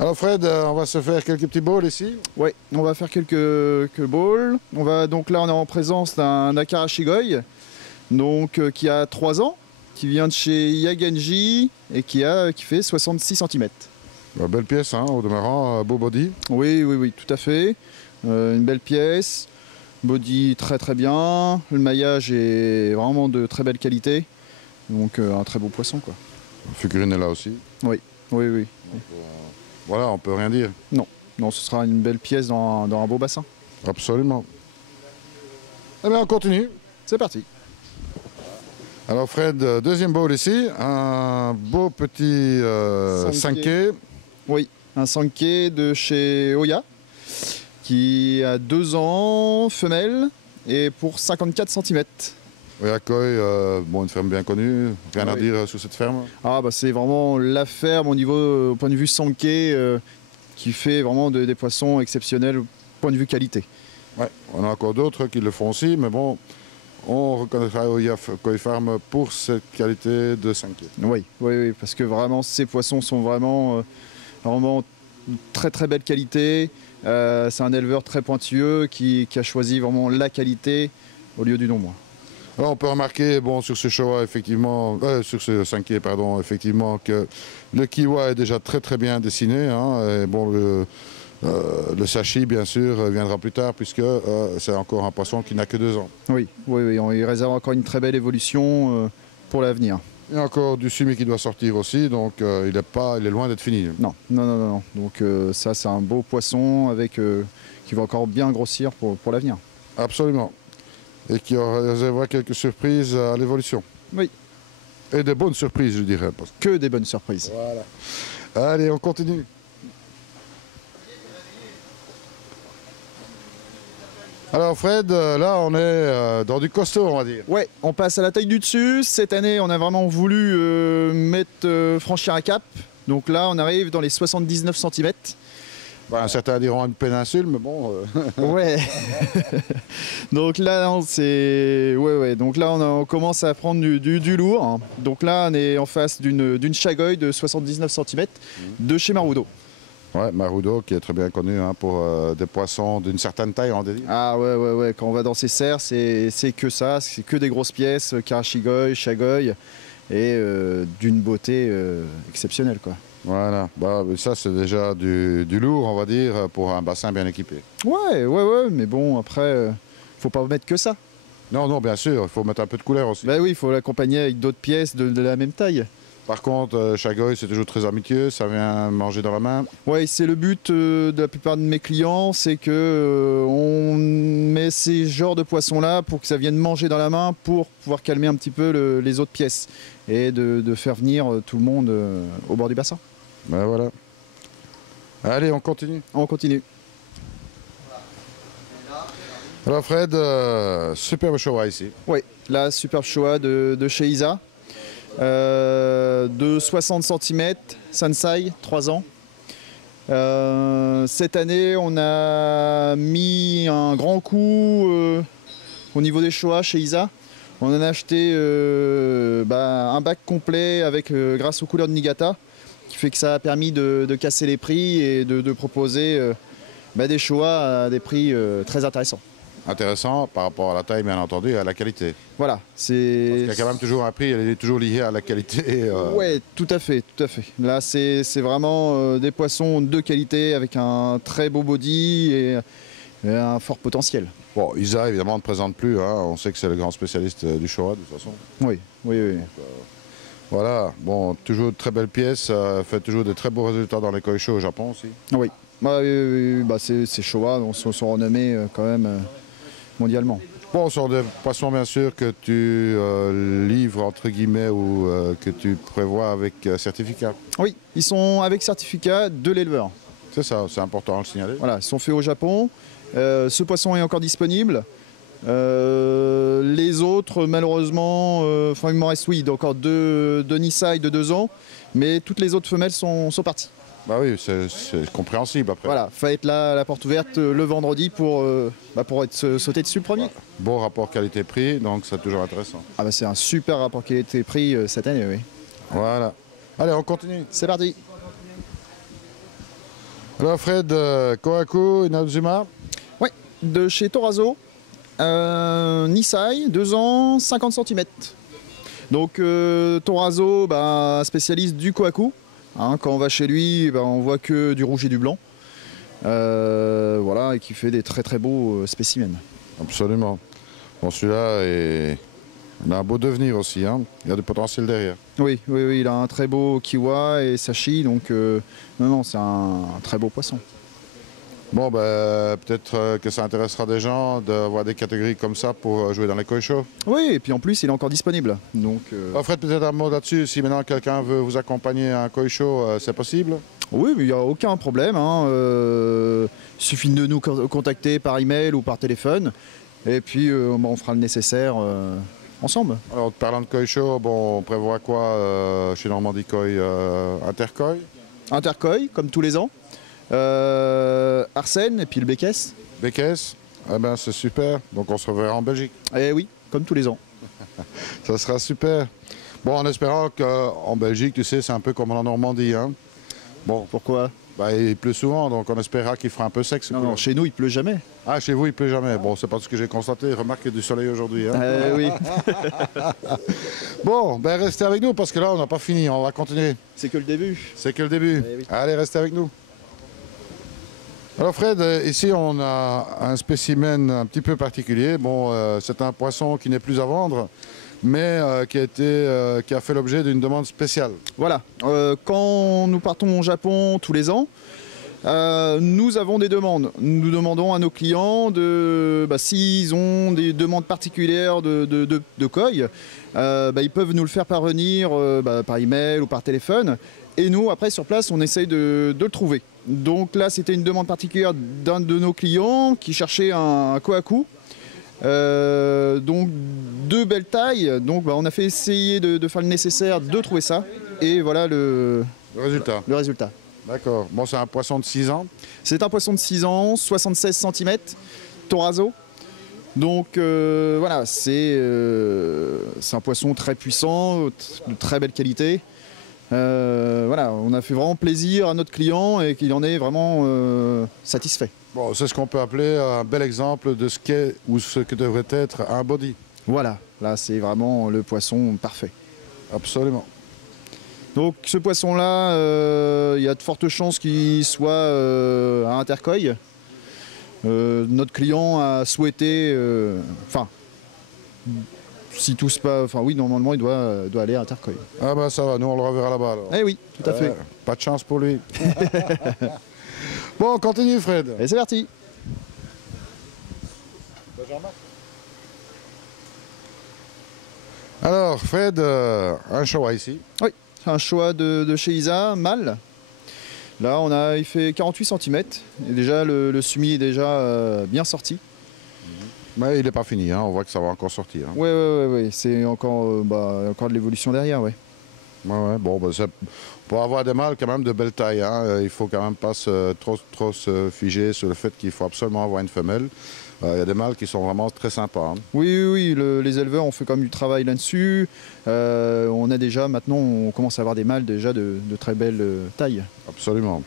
Alors Fred, on va se faire quelques petits bowls ici. Oui, on va faire quelques bowls. Donc là, on est en présence d'un Akara Shigoi, donc, qui a 3 ans, qui vient de chez Yagenji et qui fait 66 cm. Belle pièce, hein, au demeurant, beau body. Oui, tout à fait. Une belle pièce, body très bien. Le maillage est vraiment de très belle qualité, donc un très beau poisson, quoi. La figurine est là aussi. Oui. Donc, voilà, on peut rien dire. Non, ce sera une belle pièce dans un beau bassin. Absolument. Eh bien, on continue. C'est parti. Alors Fred, deuxième bowl ici, un beau petit Sankei. Oui, un Sankei de chez Oya, qui a 2 ans, femelle, et pour 54 cm. Oya Koi, bon, une ferme bien connue, rien à dire sur cette ferme. Ah bah c'est vraiment la ferme au point de vue Sankei, qui fait vraiment des poissons exceptionnels au point de vue qualité. Ouais, on a encore d'autres qui le font aussi, mais bon, on reconnaîtra Oya Koi Farm pour cette qualité de Sankei. Oui, parce que vraiment ces poissons sont vraiment très belle qualité. C'est un éleveur très pointilleux qui a choisi vraiment la qualité au lieu du nombre. Alors on peut remarquer, bon, sur ce Showa, effectivement, sur ce Sankei, pardon, effectivement, que le kiwa est déjà très bien dessiné, hein, et bon, le sashi, bien sûr, viendra plus tard, puisque c'est encore un poisson qui n'a que 2 ans. Oui, il réserve encore une très belle évolution pour l'avenir. Il y a encore du sumi qui doit sortir aussi, donc il est loin d'être fini. Non. Donc ça, c'est un beau poisson qui va encore bien grossir pour l'avenir. Absolument. Et qui réservera quelques surprises à l'évolution. Oui. Et de bonnes surprises, je dirais. Que des bonnes surprises. Voilà. Allez, on continue. Alors Fred, là on est dans du costaud, on va dire. Ouais, on passe à la taille du dessus. Cette année, on a vraiment voulu franchir un cap. Donc là, on arrive dans les 79 cm. Ben, certains diront une péninsule, mais bon... Ouais. Donc là, on commence à prendre du lourd. Donc là, on est en face d'une Shagoi de 79 cm de chez Marudo. Ouais, Marudo qui est très bien connu, hein, pour des poissons d'une certaine taille, on dit. Ah ouais, quand on va dans ces serres, c'est que ça, c'est que des grosses pièces, Karashigoi, Shagoi, et d'une beauté exceptionnelle, quoi. Voilà, bah, ça c'est déjà du lourd, on va dire, pour un bassin bien équipé. Ouais, mais bon, après, faut pas mettre que ça. Non, bien sûr, il faut mettre un peu de couleur aussi. Bah oui, il faut l'accompagner avec d'autres pièces de la même taille. Par contre, Shagoi, c'est toujours très amitié, ça vient manger dans la main. Oui, c'est le but de la plupart de mes clients, c'est que on met ces genres de poissons-là pour que ça vienne manger dans la main, pour pouvoir calmer un petit peu les autres pièces et de faire venir tout le monde au bord du bassin. Ben voilà. Allez, on continue. On continue. Alors Fred, superbe Showa ici. Oui, la superbe Showa de chez Isa. De 60 cm, Sansai, 3 ans. Cette année, on a mis un grand coup au niveau des Showa chez Isa. On en a acheté un bac complet grâce aux couleurs de Niigata, qui fait que ça a permis de casser les prix et de proposer des Showa à des prix très intéressants. Intéressant par rapport à la taille, bien entendu, et à la qualité. Voilà, c'est... Parce qu'il y a quand même toujours un prix, elle est toujours liée à la qualité. Oui, tout à fait. Là, c'est vraiment des poissons de qualité avec un très beau body et un fort potentiel. Bon, Isa, évidemment, ne présente plus, hein. On sait que c'est le grand spécialiste du Showa, de toute façon. Oui. Donc, voilà, bon, toujours de très belles pièces, fait toujours de très beaux résultats dans les Koisho au Japon aussi. Oui, c'est Showa, on sont renommés quand même mondialement. Bon, ce sont des poissons bien sûr que tu livres entre guillemets ou que tu prévois avec certificat. Oui, ils sont avec certificat de l'éleveur. C'est ça, c'est important à le signaler. Voilà, ils sont faits au Japon. Ce poisson est encore disponible. Les autres, malheureusement, il m'en reste encore deux Nisai de 2 ans, mais toutes les autres femelles sont parties. Bah oui, c'est compréhensible après. Voilà, faut être là à la porte ouverte le vendredi pour être sauté dessus le premier. Voilà. Bon rapport qualité-prix, donc c'est toujours intéressant. Ah bah c'est un super rapport qualité-prix cette année, oui. Voilà. Allez, on continue. C'est parti. Alors Fred, Kohaku, Inazuma. Ouais, de chez Torazo, Nisai, 2 ans, 50 cm. Donc Torazo, spécialiste du Kohaku. Hein, quand on va chez lui, on voit que du rouge et du blanc. Voilà, et qui fait des très très beaux spécimens. Absolument. Bon, celui-là, il a un beau devenir aussi, hein. Il y a du potentiel derrière. Oui, oui, oui, il a un très beau kiwa et sashi, donc non, c'est un très beau poisson. Bon, peut-être que ça intéressera des gens d'avoir des catégories comme ça pour jouer dans les koi shows. Oui, et puis en plus, il est encore disponible. Donc, Fred, peut-être un mot là-dessus. Si maintenant quelqu'un veut vous accompagner à un koi show, c'est possible? oui, mais il n'y a aucun problème. Hein. Il suffit de nous contacter par email ou par téléphone. Et puis, on fera le nécessaire ensemble. Alors, parlant de koi show, bon, on prévoit quoi chez Normandie Koi Interkoi? Interkoi, comme tous les ans. Arsène et puis le Békès. Békès? Eh ben, c'est super. Donc, on se reverra en Belgique. Eh oui, comme tous les ans. Ça sera super. Bon, en espérant qu'en Belgique, tu sais, c'est un peu comme en Normandie, hein. Bon, Pourquoi? il pleut souvent, donc on espérera qu'il fera un peu sec. Non, chez nous, il pleut jamais. Ah, chez vous, il pleut jamais. Bon, c'est pas ce que j'ai constaté. Remarque qu'il y a du soleil aujourd'hui, hein. Oui. Bon, restez avec nous parce que là, on n'a pas fini. On va continuer. C'est que le début. C'est que le début. Oui. Allez, restez avec nous. Alors Fred, ici on a un spécimen un petit peu particulier. Bon, c'est un poisson qui n'est plus à vendre, mais qui a fait l'objet d'une demande spéciale. Voilà. Quand nous partons au Japon tous les ans, nous avons des demandes. Nous demandons à nos clients s'ils ont des demandes particulières de koi, ils peuvent nous le faire parvenir par email ou par téléphone. Et nous, après, sur place, on essaye de le trouver. Donc là, c'était une demande particulière d'un de nos clients qui cherchait un kohaku. Donc 2 belles tailles. Donc on a fait essayer de faire le nécessaire, de trouver ça. Et voilà le résultat. D'accord. Bon, c'est un poisson de 6 ans. C'est un poisson de 6 ans, 76 cm, Torazo. Donc voilà, c'est un poisson très puissant, de très belle qualité. Voilà, on a fait vraiment plaisir à notre client et qu'il en est vraiment satisfait. Bon, c'est ce qu'on peut appeler un bel exemple de ce qu'est ou ce que devrait être un body. Voilà, là c'est vraiment le poisson parfait. Absolument. Donc ce poisson-là, il y a de fortes chances qu'il soit à Interkoi. Notre client a souhaité, si tout se passe, oui, normalement il doit aller à Interkoi. Ah ça va, nous on le reverra là-bas alors. Eh oui, tout à fait. Pas de chance pour lui. Bon, on continue Fred. Et c'est parti. Alors Fred, un choix ici. Oui, c'est un choix de chez Isa, mâle. Là, il fait 48 cm. Et déjà, le sumi est déjà bien sorti. Mais il n'est pas fini, hein. On voit que ça va encore sortir. Hein. Oui, c'est encore de l'évolution derrière, ouais. Bon, pour avoir des mâles quand même de belle taille, hein, il faut quand même pas trop se figer sur le fait qu'il faut absolument avoir une femelle. Il y a des mâles qui sont vraiment très sympas. Hein. Oui, les éleveurs ont fait quand même du travail là-dessus. On a déjà, maintenant, on commence à avoir des mâles déjà de très belle taille. Absolument.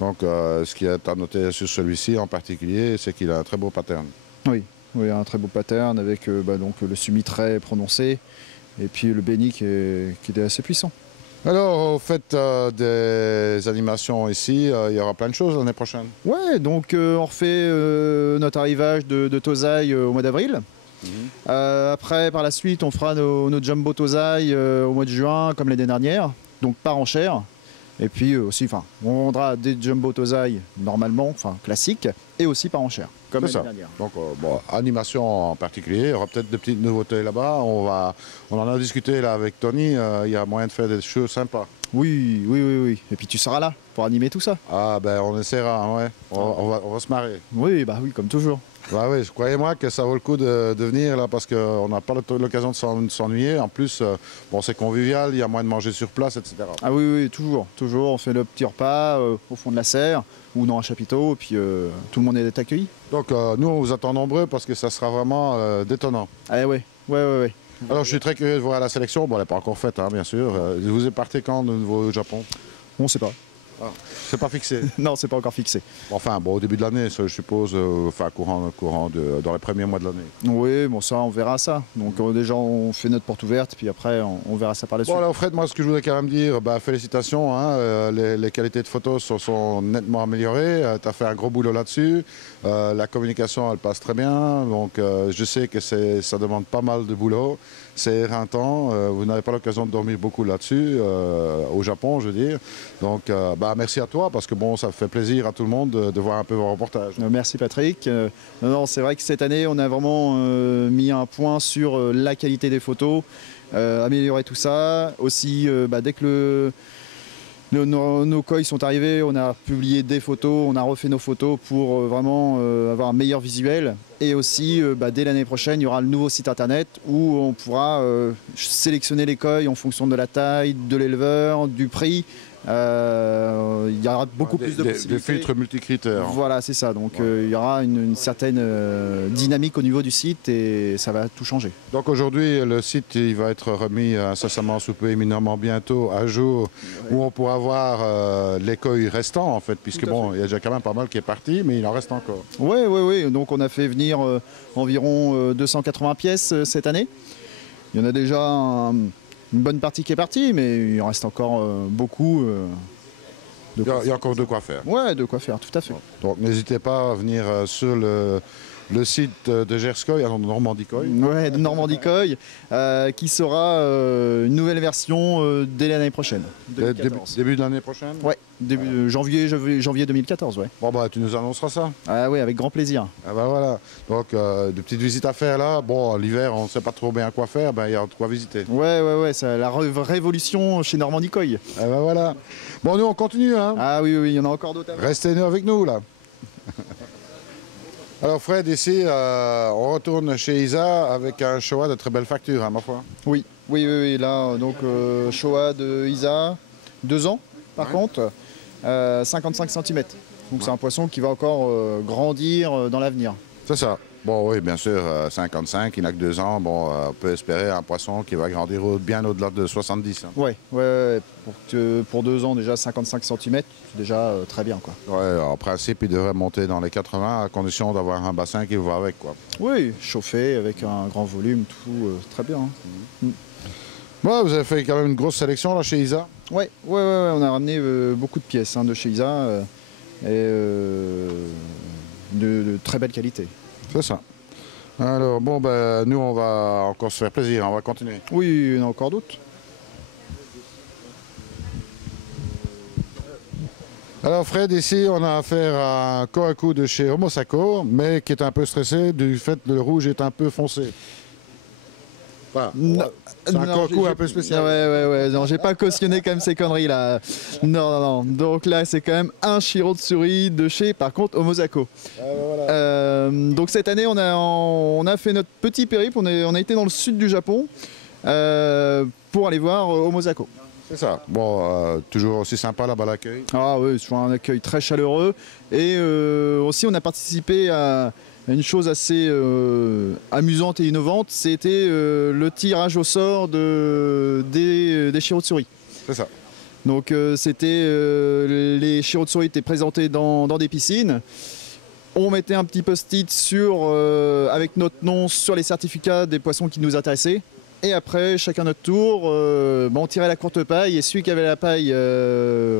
Donc, ce qui est à noter sur celui-ci en particulier, c'est qu'il a un très beau pattern. Oui, un très beau pattern avec donc, le sumi très prononcé et puis le béni qui est assez puissant. Alors, au fait des animations ici, il y aura plein de choses l'année prochaine. Ouais, donc on refait notre arrivage de Tozai au mois d'avril. Après, par la suite, on fera nos jumbo Tozai au mois de juin, comme l'année dernière, donc par enchère. Et puis aussi, on vendra des jumbo Tozai normalement, classiques, et aussi par enchère, comme l'année dernière. Donc, animation en particulier, il y aura peut-être des petites nouveautés là-bas. On en a discuté là avec Tony, il y a moyen de faire des choses sympas. Oui. Et puis tu seras là pour animer tout ça. Ah on essaiera, ouais. On va se marrer. Oui, comme toujours. Oui, croyez-moi que ça vaut le coup de venir là parce qu'on n'a pas l'occasion de s'ennuyer. En plus, c'est convivial, il y a moyen de manger sur place, etc. Ah oui, toujours. On fait le petit repas au fond de la serre ou dans un chapiteau, et puis tout le monde est accueilli. Donc nous, on vous attend nombreux parce que ça sera vraiment détonnant. Ah ouais. Alors je suis très curieux de voir la sélection. Bon, elle n'est pas encore faite, hein, bien sûr. Vous êtes parti quand de nouveau au Japon? On ne sait pas. Ah, c'est pas fixé. Non, c'est pas encore fixé. Enfin, bon, au début de l'année, je suppose, enfin, dans les premiers mois de l'année. Oui, bon ça, on verra ça. Donc déjà, on fait notre porte ouverte, puis après, on verra ça par la suite. Bon, alors Fred, moi, ce que je voudrais quand même dire, bah, félicitations, hein, les qualités de photos sont nettement améliorées, tu as fait un gros boulot là-dessus, la communication, elle passe très bien, donc je sais que ça demande pas mal de boulot, c'est éreintant, vous n'avez pas l'occasion de dormir beaucoup là-dessus, au Japon, je veux dire, donc bah, merci à toi, parce que bon, ça fait plaisir à tout le monde de voir un peu vos reportages. Merci Patrick. Non, c'est vrai que cette année, on a vraiment mis un point sur la qualité des photos, améliorer tout ça. Aussi, dès que nos koi sont arrivés, on a publié des photos, on a refait nos photos pour vraiment avoir un meilleur visuel. Et aussi, dès l'année prochaine, il y aura le nouveau site internet où on pourra sélectionner les koi en fonction de la taille, de l'éleveur, du prix. Il y aura beaucoup plus de possibilités. Des filtres multicritères. Voilà, c'est ça. Donc il y aura une certaine dynamique au niveau du site et ça va tout changer. Donc aujourd'hui, le site il va être remis incessamment sous peu, éminemment bientôt à jour, où on pourra voir les koi restants en fait, puisque bon, il y a déjà quand même pas mal qui est parti, mais il en reste encore. Oui. Donc on a fait venir environ 280 pièces cette année. Il y en a déjà une bonne partie qui est partie, mais il en reste encore beaucoup. Il y a encore de quoi faire. Ouais, de quoi faire, tout à fait. Donc n'hésitez pas à venir sur le site de Gerskoi, à Normandie Koi. Ouais, de Normandie Koi, qui sera une nouvelle version dès l'année prochaine. Début de l'année prochaine. Ouais, début janvier 2014, ouais. Bon bah tu nous annonceras ça. Ah oui, avec grand plaisir. Ah bah voilà. Donc de petites visites à faire là. Bon, l'hiver on ne sait pas trop bien quoi faire, ben il y a de quoi visiter. Ouais, c'est la révolution chez Normandie Koi. Ah bah voilà. Bon, nous on continue hein. Ah oui, il y en a encore d'autres. Restez avec nous là. Alors Fred, ici, on retourne chez Isa avec un Showa de très belle facture, hein, ma foi. Oui, là, donc Showa de Isa, 2 ans par contre, 55 cm. Donc c'est un poisson qui va encore grandir dans l'avenir. C'est ça. Bon oui, bien sûr, 55, il n'a que 2 ans, bon, on peut espérer un poisson qui va grandir bien au-delà de 70. Hein. Ouais. Pour 2 ans déjà 55 cm, c'est déjà très bien quoi. Ouais, en principe, il devrait monter dans les 80 à condition d'avoir un bassin qui va avec quoi. Oui, chauffé avec un grand volume, tout très bien. Hein. Ouais, vous avez fait quand même une grosse sélection là chez Isa. Ouais, on a ramené beaucoup de pièces hein, de chez Isa et de très belle qualité. C'est ça. Alors bon, ben, nous on va encore se faire plaisir, on va continuer. Oui, il y en a encore d'autres. Alors Fred, ici on a affaire à un kohaku de chez Homosako, mais qui est un peu stressé du fait que le rouge est un peu foncé. Voilà. C'est un kohaku un peu spécial. Ouais, non, j'ai pas cautionné quand même ces conneries là. Non. Donc là, c'est quand même un Shirotsuri de chez, par contre, Homosako. Voilà. Donc cette année, on a fait notre petit périple. On a été dans le sud du Japon pour aller voir Homosako. C'est ça. Bon, toujours aussi sympa là-bas l'accueil. Ah oui, c'est un accueil très chaleureux. Et aussi, on a participé à une chose assez amusante et innovante, c'était le tirage au sort des Shirotsuri. C'est ça. Donc les Shirotsuri étaient présentés dans des piscines. On mettait un petit post-it avec notre nom sur les certificats des poissons qui nous intéressaient. Et après, chacun notre tour, on tirait la courte paille et celui qui avait la paille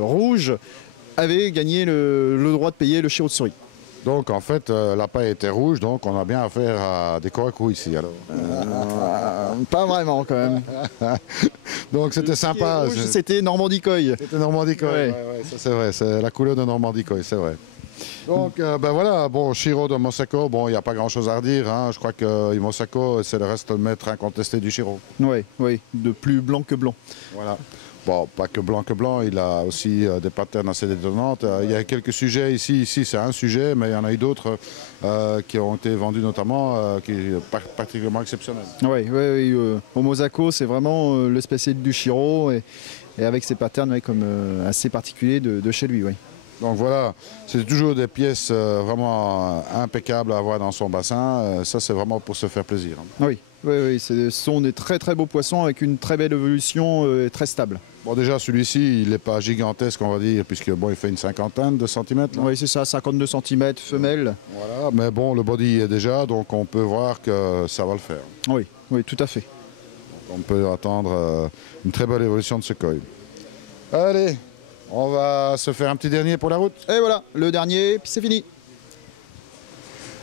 rouge avait gagné le droit de payer le Shirotsuri. Donc en fait, la paille était rouge, donc on a bien affaire à des kohaku ici alors. Pas vraiment quand même. Donc c'était sympa. C'était Normandie Koi. C'était Normandie Koi, ouais, ça c'est vrai, c'est la couleur de Normandie Koi, c'est vrai. Donc ben voilà, bon, Shiro de Homosako, bon, il n'y a pas grand chose à redire, hein. Je crois que Homosako, c'est le reste de maître incontesté du Shiro. Oui, de plus blanc que blanc. Voilà. Bon, pas que blanc, il a aussi des patterns assez détonnantes. Il y a quelques sujets ici c'est un sujet, mais il y en a eu d'autres qui ont été vendus notamment, qui est particulièrement exceptionnel. Oui, Homosako, c'est vraiment le spécialiste du Shiro et avec ses patterns comme assez particuliers de chez lui. Oui. Donc voilà, c'est toujours des pièces vraiment impeccables à avoir dans son bassin. Ça, c'est vraiment pour se faire plaisir. Oui. oui, ce sont des très très beaux poissons avec une très belle évolution et très stable. Bon, déjà, celui-ci, il n'est pas gigantesque, on va dire, puisque bon, il fait une cinquantaine de centimètres. Là. Oui, c'est ça, 52 cm femelle. Voilà, mais bon, le body est déjà, donc on peut voir que ça va le faire. Oui, oui, tout à fait. On peut attendre une très belle évolution de ce koi. Allez, on va se faire un petit dernier pour la route. Et voilà, le dernier, puis c'est fini.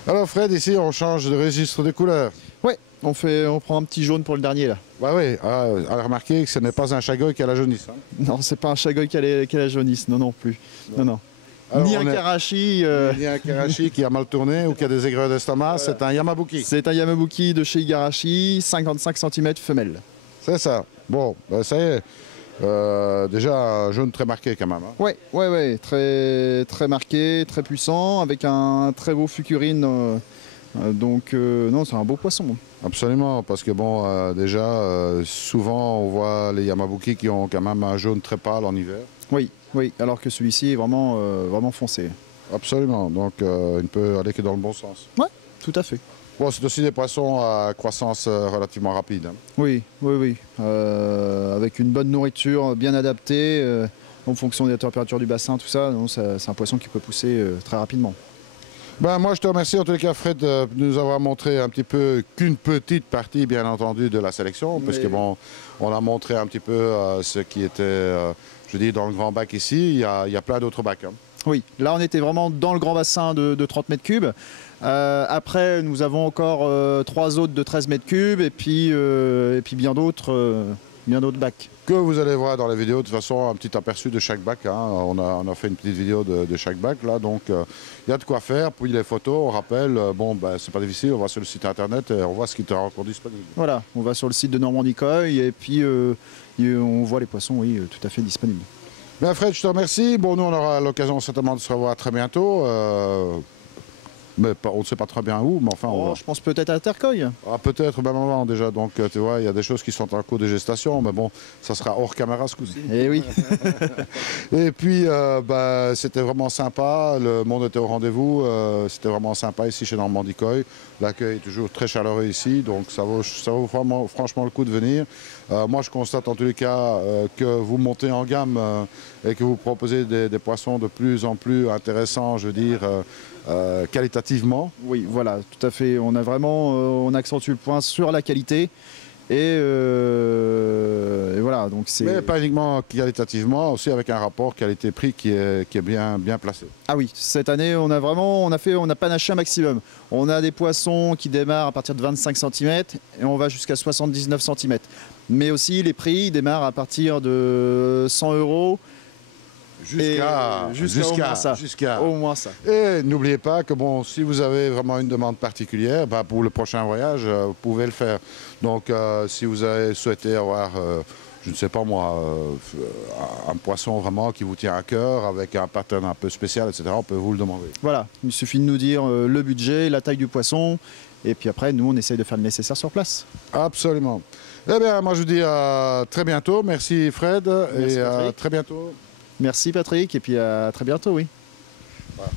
Alors Fred, ici, on change de registre de couleur. Ouais, on prend un petit jaune pour le dernier là. Bah oui, remarquez que ce n'est pas un chagoy qui a la jaunisse. Hein. Non, c'est pas un chagoy qui a la jaunisse, non plus. Non. Alors, Ni un karachi. Ni un karachi qui a mal tourné ou qui a des aigreurs d'estomac, c'est un yamabuki. C'est un yamabuki de chez Igarashi, 55 cm femelle. C'est ça. Bon, ben, ça y est. Déjà un jaune très marqué quand même. Hein. Ouais, très, très marqué, très puissant, avec un très beau fucurine. Donc non, c'est un beau poisson. Absolument, parce que bon, déjà, souvent on voit les yamabuki qui ont quand même un jaune très pâle en hiver. Oui, alors que celui-ci est vraiment, vraiment foncé. Absolument, donc il ne peut aller que dans le bon sens. Ouais, tout à fait. Bon, c'est aussi des poissons à croissance relativement rapide. Hein. Oui. Avec une bonne nourriture bien adaptée, en fonction de la température du bassin, tout ça, c'est un poisson qui peut pousser très rapidement. Ben, moi, je te remercie en tous les cas, Fred, de nous avoir montré un petit peu qu'une petite partie, bien entendu, de la sélection, parce que bon, on a montré un petit peu ce qui était, je dis, dans le grand bac ici. Il y a plein d'autres bacs. Hein. Oui, là on était vraiment dans le grand bassin de 30 mètres cubes. Après, nous avons encore 3 autres de 13 mètres cubes et puis bien d'autres bacs. Que vous allez voir dans les vidéos, de toute façon, un petit aperçu de chaque bac. Hein. On a fait une petite vidéo de chaque bac, là, donc il y a de quoi faire. Puis les photos, on rappelle, bon, ben, c'est pas difficile, on va sur le site internet et on voit ce qui est encore disponible. Voilà, on va sur le site de Normandie Koi et puis on voit les poissons, oui, tout à fait disponibles. Bien Fred, je te remercie. Bon, nous, on aura l'occasion certainement de se revoir très bientôt. Mais on ne sait pas très bien où, mais enfin... Je pense peut-être à Terre-Koi. Ah, peut-être même avant déjà, donc tu vois, il y a des choses qui sont en cours de gestation, mais bon, ça sera hors caméra ce coup-ci. Eh oui. Et puis, bah, c'était vraiment sympa, le monde était au rendez-vous, c'était vraiment sympa ici chez Normandie Koi. L'accueil est toujours très chaleureux ici, donc ça vaut vraiment, franchement le coup de venir. Moi, je constate en tous les cas que vous montez en gamme et que vous proposez des poissons de plus en plus intéressants, je veux dire, qualitativement. Oui, voilà, tout à fait. On a vraiment, on accentue le point sur la qualité. Et voilà, donc c'est... Mais pas uniquement qualitativement, aussi avec un rapport qualité-prix qui est bien placé. Ah oui, cette année, on a panaché un maximum. On a des poissons qui démarrent à partir de 25 cm et on va jusqu'à 79 cm. Mais aussi, les prix démarrent à partir de 100 €. Jusqu'à au moins ça. Et n'oubliez pas que bon, si vous avez vraiment une demande particulière, bah, pour le prochain voyage, vous pouvez le faire. Donc si vous avez souhaité avoir, je ne sais pas moi, un poisson vraiment qui vous tient à cœur, avec un pattern un peu spécial, etc., on peut vous le demander. Voilà, il suffit de nous dire le budget, la taille du poisson, et puis après, nous, on essaye de faire le nécessaire sur place. Absolument. Eh bien, moi, je vous dis à très bientôt. Merci Fred. Merci, et Patrick. à très bientôt. Merci Patrick, et puis à très bientôt, oui. Voilà.